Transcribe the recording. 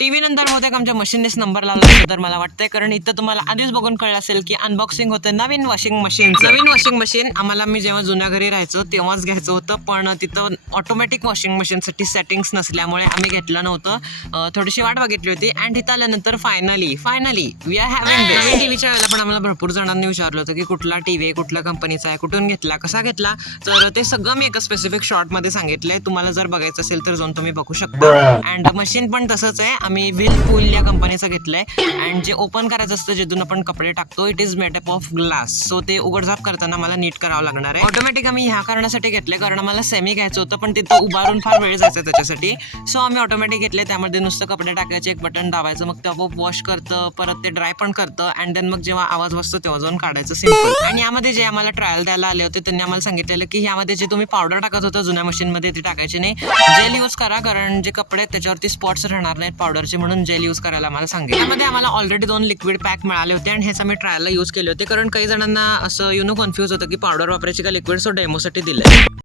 TV नंतर बहुतेक आमच्या मशीननेच नंबर लावला असेल तर मला वाटतंय, कारण इथं तुम्हाला आधीच बघून कळलं असेल की अनबॉक्सिंग होतं नवीन वॉशिंग मशीन. आम्हाला मी जेव्हा जुन्या घरी राहायचो तेव्हाच घ्यायचं होतं, पण तिथं ऑटोमॅटिक वॉशिंग मशीनसाठी सेटिंग्स नसल्यामुळे आम्ही घेतलं नव्हतं. थोडीशी वाट बघितली होती अँड इथं आल्यानंतर फायनली वी आर हॅव्हिंग दिस. नवीन टीव्हीच्या वेळेला पण आम्हाला भरपूर जणांनी विचारलं होतं की कुठला टीव्ही, कुठल्या कंपनीचा आहे, कुठून घेतला, कसा घेतला. तर ते सगळं मी एका स्पेसिफिक शॉर्टमध्ये सांगितलंय. तुम्हाला जर बघायचं असेल तर जाऊन तुम्ही बघू शकता. अँड मशीन पण तसंच आहे. आम्ही व्हीलपूल या कंपनीचं घेतलंय अँड जे ओपन करायचं असतं, जिथून आपण कपडे टाकतो, it is made up of glass. So ते उघडझाप करताना मला नीट करावं लागणार आहे. ऑटोमॅटिक आम्ही ह्या कारणासाठी घेतलंय कारण आम्हाला सेमी घ्यायचं होतं, पण तिथं उभारून फार वेळ जायचा त्याच्यासाठी. सो आम्ही ऑटोमॅटिक घेतले. त्यामध्ये नुसतं कपडे टाकायचे, एक बटन दाबायचं, मग ते आपोआप वॉश करतं, परत ते ड्राय पण करतं अँड देन मग जेव्हा आवाज वाजतो तेव्हा जाऊन काढायचं, सिम्पल. आणि यामध्ये जे आम्हाला ट्रायल द्यायला आले होते त्यांनी आम्हाला सांगितलेलं की यामध्ये जे तुम्ही पावडर टाकत होता जुन्या मशीनमध्ये ते टाकायचे नाही, जेल यूज करा, कारण जे कपडे आहेत त्याच्यावरती स्पॉट्स राहणार नाहीत पावडरचे, म्हणून जेल यूज करायला आम्हाला सांगितलं. त्यामध्ये आम्हाला ऑलरेडी 2 लिक्विड पॅक मिळाले होते आणि हेच आम्ही ट्रायलला यूज केले होते, कारण काही जणांना असं कन्फ्यूज होतं की पावडर वापरायची का लिक्विड, सो डेमोसाठी दिलं.